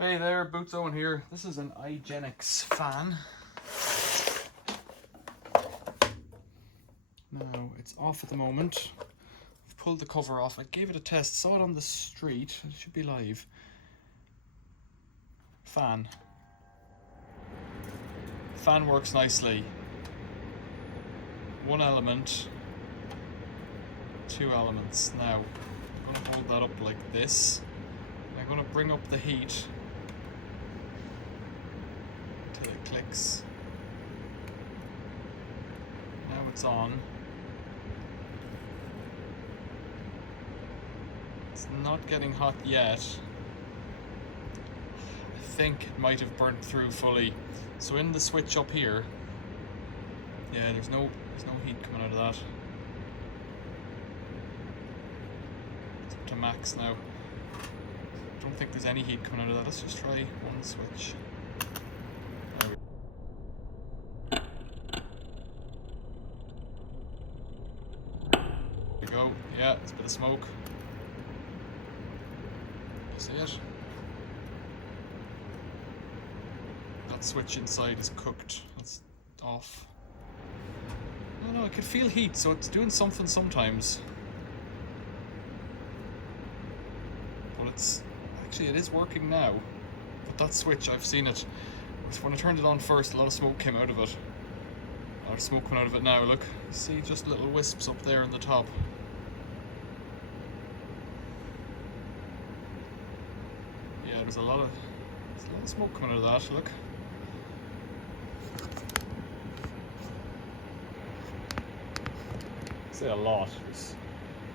Hey there, Boots Owen here. This is an iGenix fan. Now, it's off at the moment. I've pulled the cover off. I gave it a test, saw it on the street. It should be live. Fan. Fan works nicely. One element, two elements. Now, I'm going to hold that up like this. I'm going to bring up the heat till it clicks. Now it's on. It's not getting hot yet. I think it might have burnt through fully. So in the switch up here, yeah, there's no heat coming out of that. It's up to max now. I don't think there's any heat coming out of that. Let's just try one switch. There we go. Yeah, it's a bit of smoke. You see it? That switch inside is cooked. That's off. Oh no, I can feel heat, so it's doing something sometimes. But it is working now. But that switch, I've seen it. When I turned it on first, a lot of smoke came out of it. A lot of smoke coming out of it now, look. You see just little wisps up there in the top. Yeah, there's a lot of smoke coming out of that, look. I'd say a lot. There's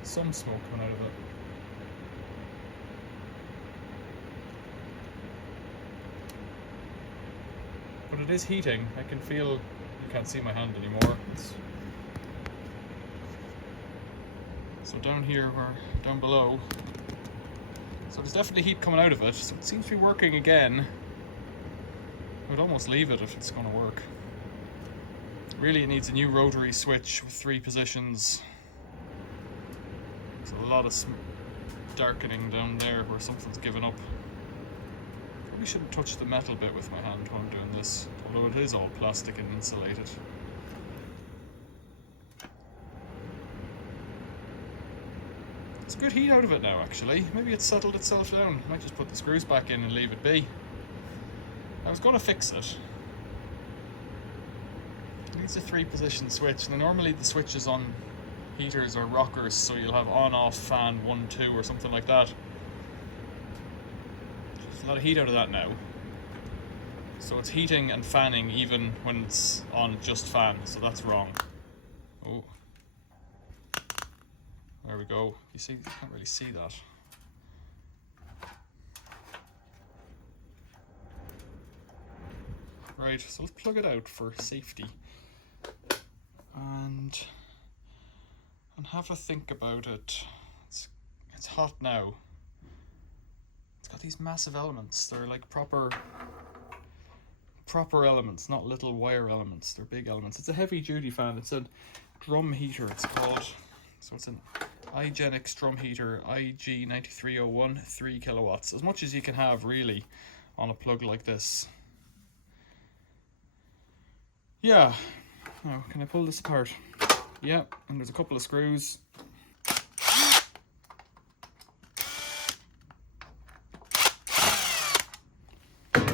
some smoke coming out of it. But it is heating. I can feel, you can't see my hand anymore. So down here, down below, so there's definitely heat coming out of it. So it seems to be working again. I would almost leave it if it's going to work. Really, it needs a new rotary switch with 3 positions. There's a lot of darkening down there where something's given up. Probably shouldn't touch the metal bit with my hand while I'm doing this, although it is all plastic and insulated. It's good heat out of it now, actually. Maybe it's settled itself down. I might just put the screws back in and leave it be. I was going to fix it. It needs a 3-position switch. Now normally the switches on heaters or rockers, so you'll have on-off fan 1, 2 or something like that. There's a lot of heat out of that now. So it's heating and fanning even when it's on just fan, so that's wrong. Oh. There we go. You see, you can't really see that. Right, so let's plug it out for safety. And have a think about it. It's hot now. It's got these massive elements. They're like proper elements, not little wire elements. They're big elements. It's a heavy duty fan. It's a drum heater, it's called. So it's an iGenix drum heater, IG9301, 3 kilowatts. As much as you can have, really, on a plug like this. Yeah. Now, can I pull this apart? Yeah, and there's a couple of screws. That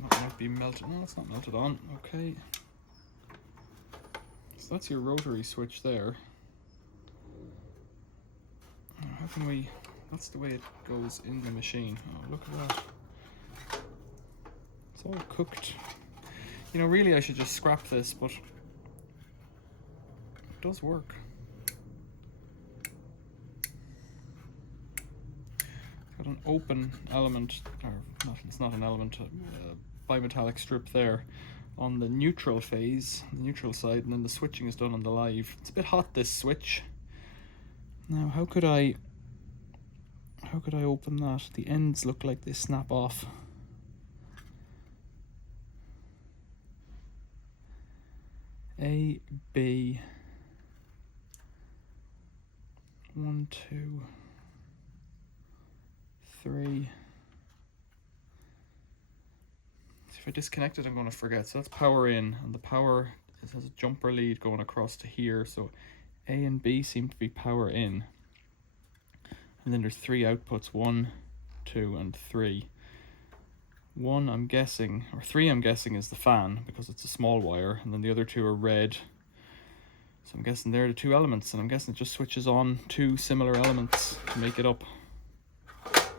might be melted. No, it's not melted on. Okay. So that's your rotary switch there. How can we... That's the way it goes in the machine. Oh, look at that. It's all cooked. You know, really I should just scrap this, but it does work. It's got an open element, or not, it's not an element, a bimetallic strip there on the neutral phase, the neutral side, and then the switching is done on the live. It's a bit hot, this switch. Now, how could I open that? The ends look like they snap off. A, B, 1, 2. 3. So if I disconnect it, I'm going to forget. So that's power in, and the power, it has a jumper lead going across to here. So A and B seem to be power in. And then there's 3 outputs, 1, 2, and 3. 1 I'm guessing, or 3 I'm guessing is the fan, because it's a small wire, and then the other 2 are red. So I'm guessing they're the 2 elements, and I'm guessing it just switches on 2 similar elements to make it up. It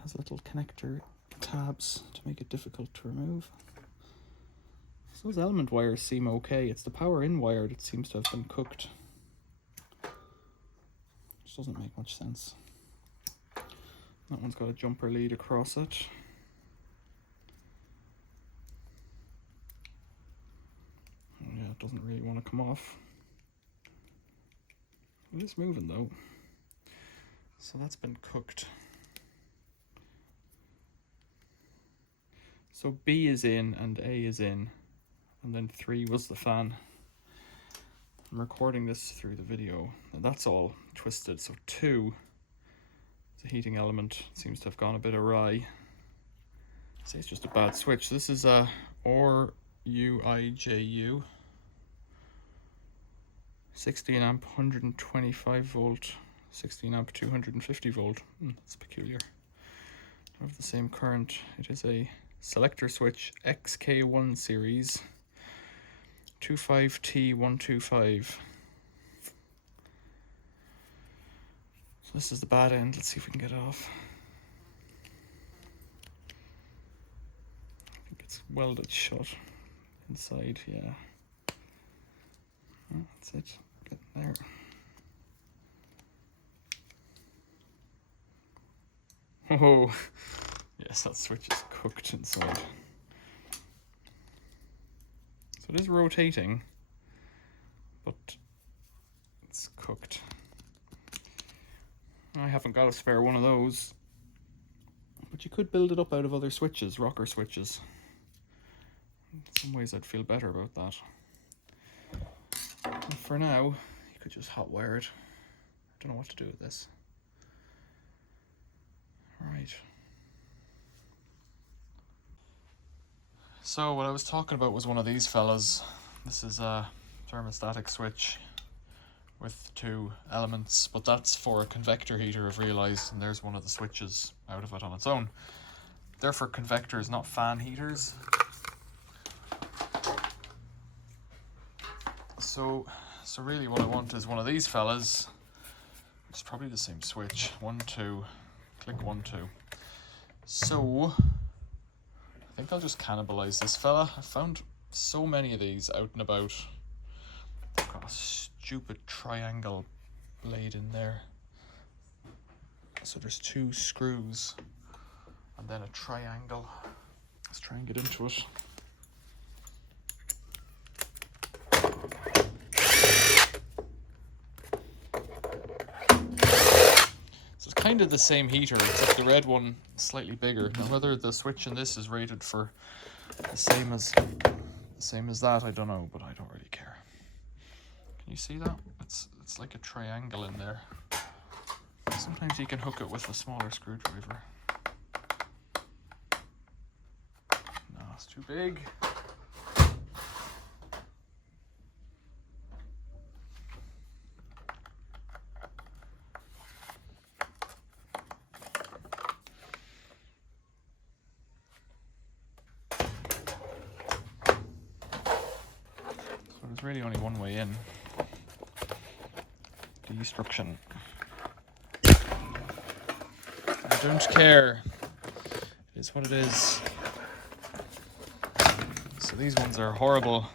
has little connector tabs to make it difficult to remove. So those element wires seem okay. It's the power in wire that seems to have been cooked. Which doesn't make much sense. That one's got a jumper lead across it. Yeah, it doesn't really want to come off. It is moving though. So that's been cooked. So B is in and A is in, and then 3 was the fan. I'm recording this through the video, and that's all twisted. So 2, the heating element, seems to have gone a bit awry. See, it's just a bad switch. This is a RUIJU, 16 amp, 125 volt, 16 amp, 250 volt. That's peculiar. Don't have the same current. It is a selector switch XK1 series, 25T125. So this is the bad end. Let's see if we can get it off. I think it's welded shut inside, yeah. Oh, that's it. Get there. Oh, yes, that switch is cooked inside. So it is rotating, but it's cooked. I haven't got a spare one of those, but you could build it up out of other switches, rocker switches. In some ways I'd feel better about that. But for now, you could just hot wire it. I don't know what to do with this. Right. So what I was talking about was one of these fellas. This is a thermostatic switch with 2 elements, but that's for a convector heater, I've realised, and there's one of the switches out of it on its own. They're for convectors, not fan heaters. So really what I want is one of these fellas. It's probably the same switch. 1, 2, click 1, 2. So I think I'll just cannibalize this fella. I found so many of these out and about. I've got a stupid triangle blade in there. So there's 2 screws and then a triangle. Let's try and get into it. So it's kind of the same heater, except the red one is slightly bigger. Now whether the switch in this is rated for the same as that, I don't know, but I don't really care. Can you see that? It's like a triangle in there. Sometimes you can hook it with a smaller screwdriver. No, it's too big. So there's really only one way in. Destruction. I don't care. It is what it is. So these ones are horrible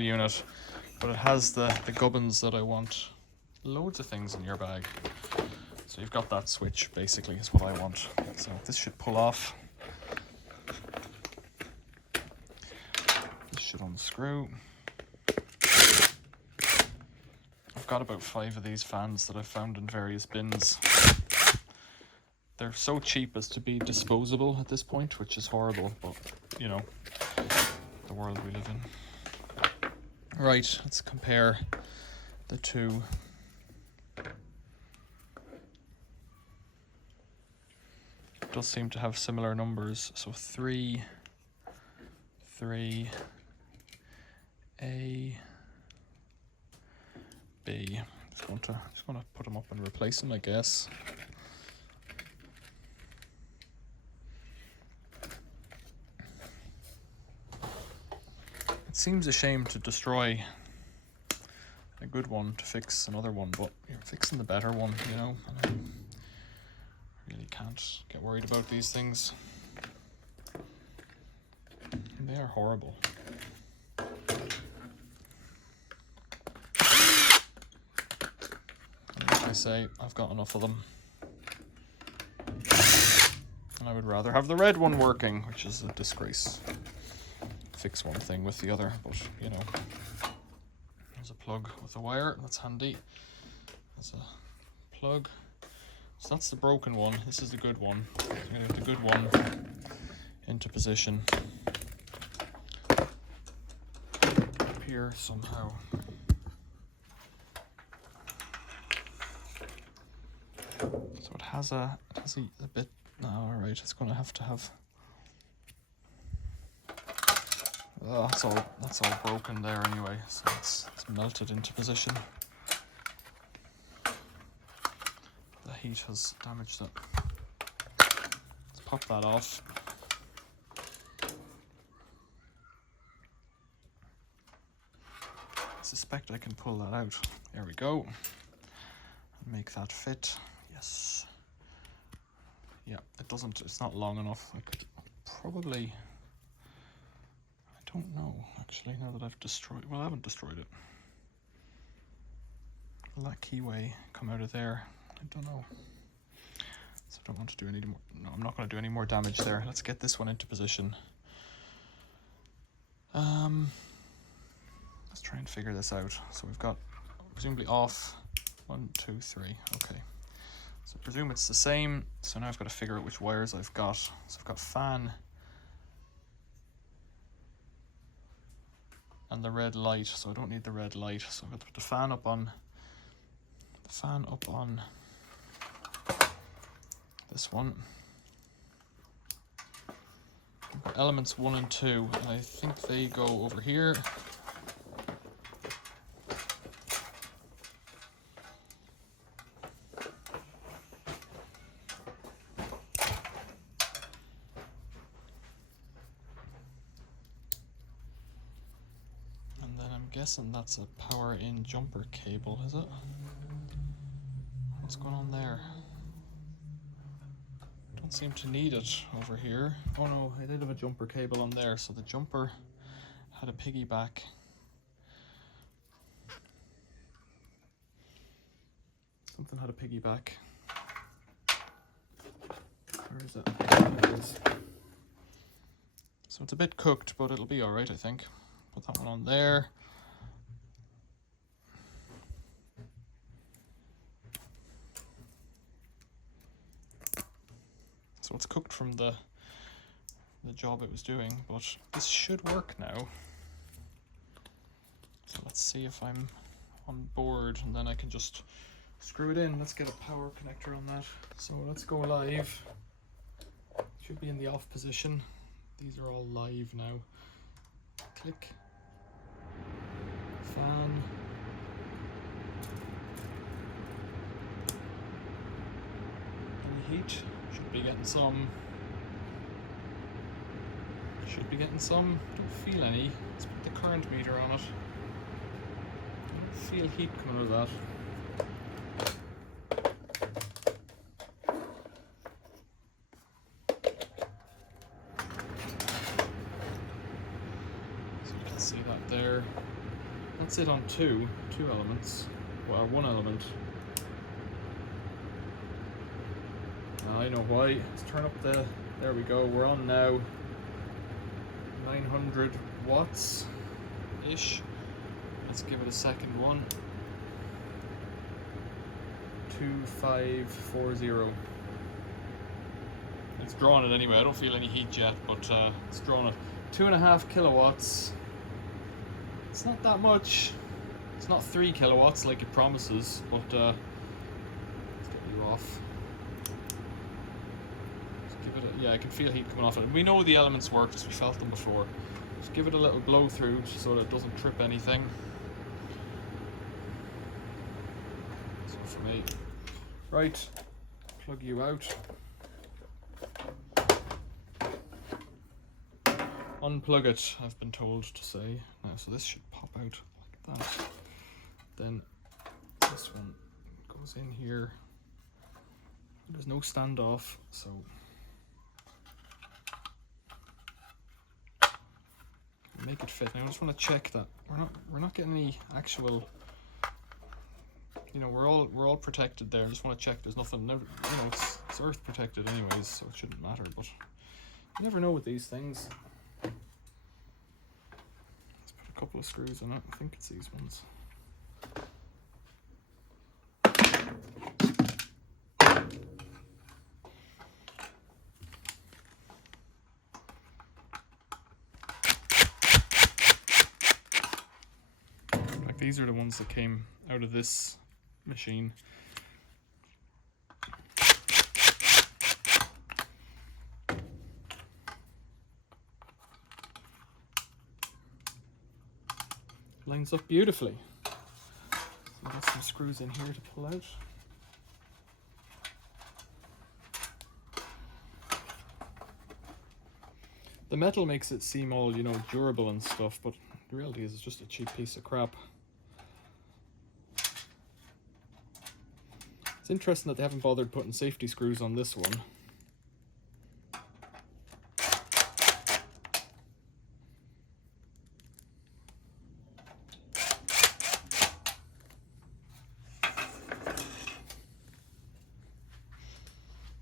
unit, but it has the gubbins that I want. Loads of things in your bag. So you've got that switch, basically, is what I want. So this should pull off. This should unscrew. I've got about 5 of these fans that I've found in various bins. They're so cheap as to be disposable at this point, which is horrible, but you know, the world we live in. Right, let's compare the two. It does seem to have similar numbers. So 3, 3, A, B. Just going to put them up and replace them, I guess. It seems a shame to destroy a good one to fix another one, but you're fixing the better one, you know. And I really can't get worried about these things. And they are horrible. And like I say, I've got enough of them. And I would rather have the red one working, which is a disgrace. Fix one thing with the other, but you know. There's a plug with a wire, that's handy. There's a plug. So that's the broken one, this is the good one. I'm going to get the good one into position. Up here somehow. So it has a bit, alright, it's going to have oh, that's all broken there anyway, so it's melted into position. The heat has damaged it. Let's pop that off. I suspect I can pull that out. There we go. And make that fit. Yes. Yeah, it's not long enough. I could probably, I don't know actually, now that I've destroyed, well, I haven't destroyed it. Will that keyway come out of there? I don't know. So I don't want to do any more, no, I'm not going to do any more damage there. Let's get this one into position. Let's try and figure this out. So we've got presumably off 1, 2, 3. Okay. So presume it's the same. So now I've got to figure out which wires I've got. So I've got fan and the red light. So I don't need the red light. So I've got to put the fan up on this one. I've got elements 1 and 2, and I think they go over here. And then I'm guessing that's a power in jumper cable, is it? What's going on there? Don't seem to need it over here. Oh no, I did have a jumper cable on there, so the jumper had a piggyback. Something had a piggyback. Where is it? There it is. So it's a bit cooked, but it'll be alright, I think. Put that one on there. So it's cooked from the job it was doing, but this should work now. So let's see if I'm on board, and then I can just screw it in. Let's get a power connector on that. So let's go live. Should be in the off position. These are all live now. Click. Fan. Any heat? Should be getting some. Don't feel any. Let's put the current meter on it. Don't feel heat coming out of that. So you can see that there. That's it on two elements. Well, one element. I know why. Let's turn up the, there we go, we're on now 900 watts ish. Let's give it a second one. 2540. It's drawn it anyway. I don't feel any heat yet, but it's drawn it. 2.5 kilowatts. It's not that much. It's not 3 kilowatts like it promises, but let's get you off. Just give it a, yeah, I can feel heat coming off it. We know the elements work because we felt them before. Just give it a little blow through so that it doesn't trip anything. So for me, right, plug you out. Unplug it, I've been told to say. Now, so this should pop out like that. Then this one goes in here. There's no standoff, so make it fit. Now I just want to check that we're not getting any actual. You know, we're all protected there. I just want to check there's nothing. You know, it's earth protected anyways, so it shouldn't matter. But you never know with these things. Let's put a couple of screws in it. I think it's these ones. Like these are the ones that came out of this machine. Lines up beautifully. So we've got some screws in here to pull out. The metal makes it seem all, you know, durable and stuff, but the reality is it's just a cheap piece of crap. It's interesting that they haven't bothered putting safety screws on this one.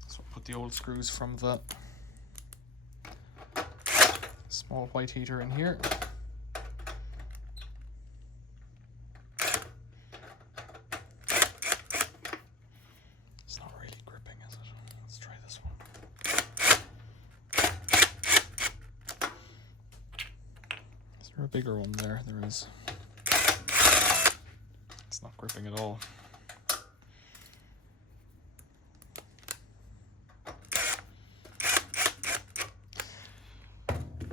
So I'll put the old screws from the small white heater in here. It's not really gripping, is it? Let's try this one. Is there a bigger one there? There is. It's not gripping at all.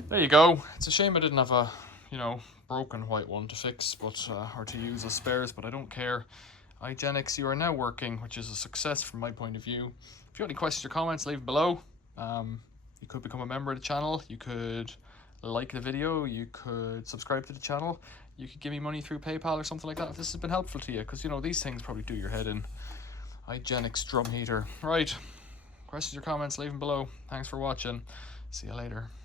There you go. It's a shame I didn't have a, you know, broken white one to fix, but or to use as spares, but I don't care. iGenix, you are now working, which is a success from my point of view. If you have any questions or comments, leave them below. You could become a member of the channel. You could like the video. You could subscribe to the channel. You could give me money through PayPal or something like that if this has been helpful to you, because, you know, these things probably do your head in. iGenix drum heater. Right. Questions or comments, leave them below. Thanks for watching. See you later.